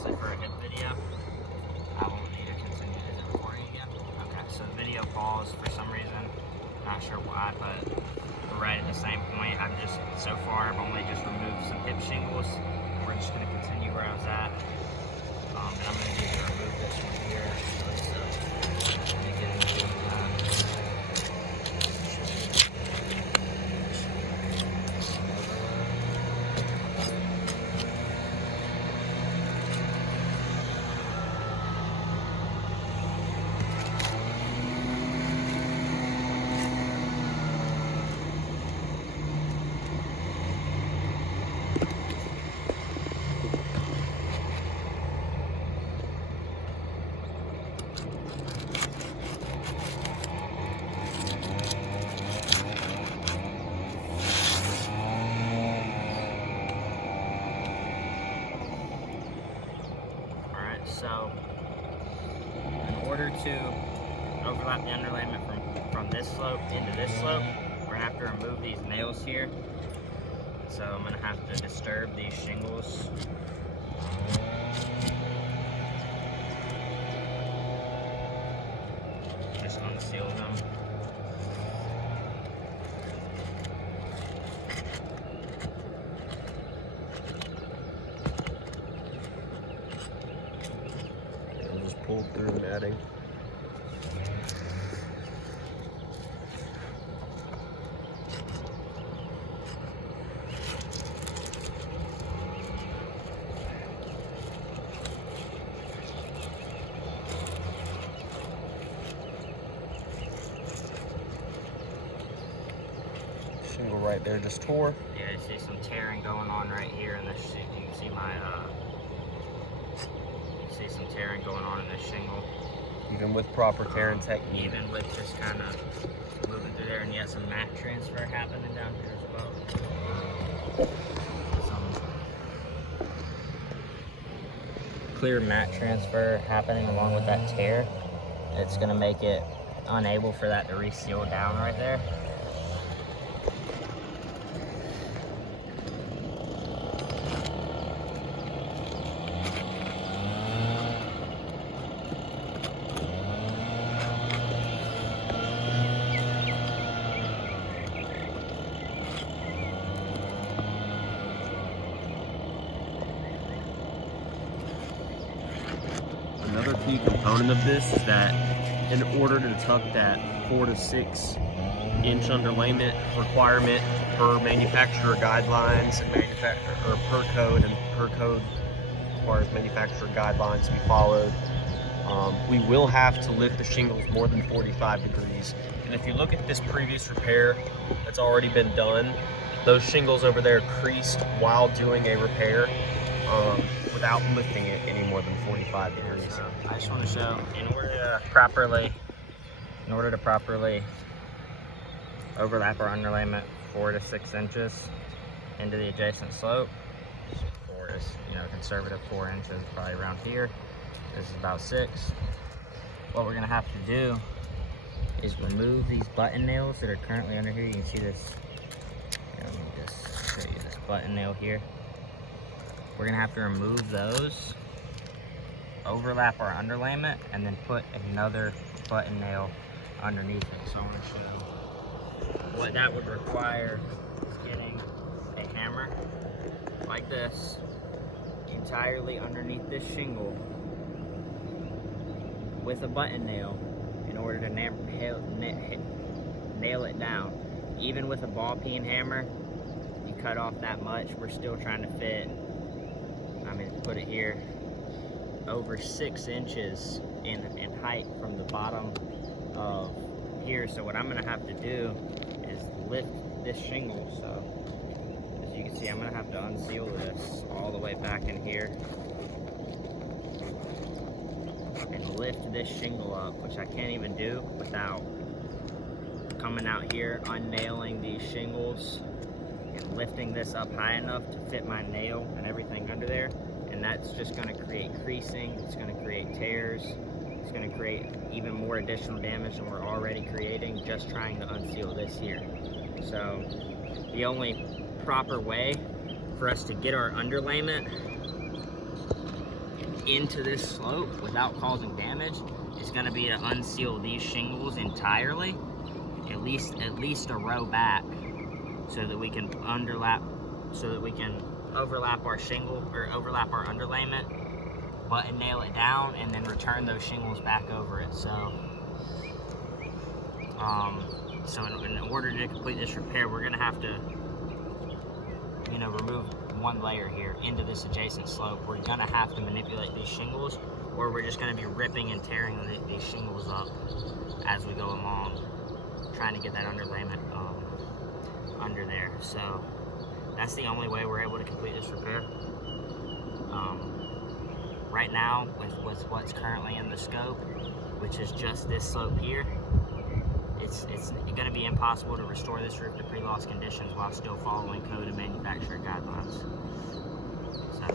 obviously for a hip video, I won't need to continue. Is it recording again? Okay, so the video paused for some reason. Not sure why, but we're right at the same point. So far, I've only just removed some hip shingles. We're just gonna continue where I was at. And I'm gonna need to remove this one here. So let me get into that. So, in order to overlap the underlayment from this slope into this slope, we're gonna have to remove these nails here. So I'm gonna have to disturb these shingles. Just unseal them. Pulled through and adding. Shingle right there just tore. Yeah, you see some tearing going on right here in this. You can see my some tearing going on in this shingle. Even with proper tear and technique. Even with just kind of moving through there, and yet some mat transfer happening down here as well. Some clear mat transfer happening along with that tear. It's gonna make it unable for that to reseal down right there. Another key component of this is that in order to tuck that 4 to 6 inch underlayment requirement per manufacturer guidelines and per code requires manufacturer guidelines to be followed, we will have to lift the shingles more than 45 degrees. And if you look at this previous repair that's already been done, those shingles over there creased while doing a repair without lifting it any more than 45 degrees. So I just want to show, in order to properly overlap our underlayment 4 to 6 inches into the adjacent slope, 4 is, conservative 4 inches, probably around here. This is about 6. What we're gonna have to do is remove these button nails that are currently under here. You can see this. Let me just show you this button nail here. We're gonna have to remove those, overlap our underlayment, and then put another button nail underneath it. So I'm gonna show what that would require is getting a hammer like this entirely underneath this shingle with a button nail in order to nail it down. Even with a ball peen hammer, you cut off that much, we're still trying to fit, put it here, over 6 inches in height from the bottom of here. So what I'm gonna have to do is lift this shingle. So as you can see, I'm gonna have to unseal this all the way back in here and lift this shingle up, which I can't even do without coming out here, unnailing these shingles and lifting this up high enough to fit my nail and everything under there. And that's just going to create creasing, it's going to create tears, it's going to create even more additional damage than we're already creating just trying to unseal this here. So the only proper way for us to get our underlayment into this slope without causing damage is going to be to unseal these shingles entirely, at least a row back, so that we can overlap our shingle, or overlap our underlayment, button nail it down, and then return those shingles back over it. So in order to complete this repair, we're going to have to, you know, remove one layer here into this adjacent slope. We're going to have to manipulate these shingles, or we're just going to be ripping and tearing these shingles up as we go along, trying to get that underlayment under there. So that's the only way we're able to complete this repair. Right now, with what's currently in the scope, which is just this slope here, it's going to be impossible to restore this roof to pre-loss conditions while still following code and manufacturer guidelines. So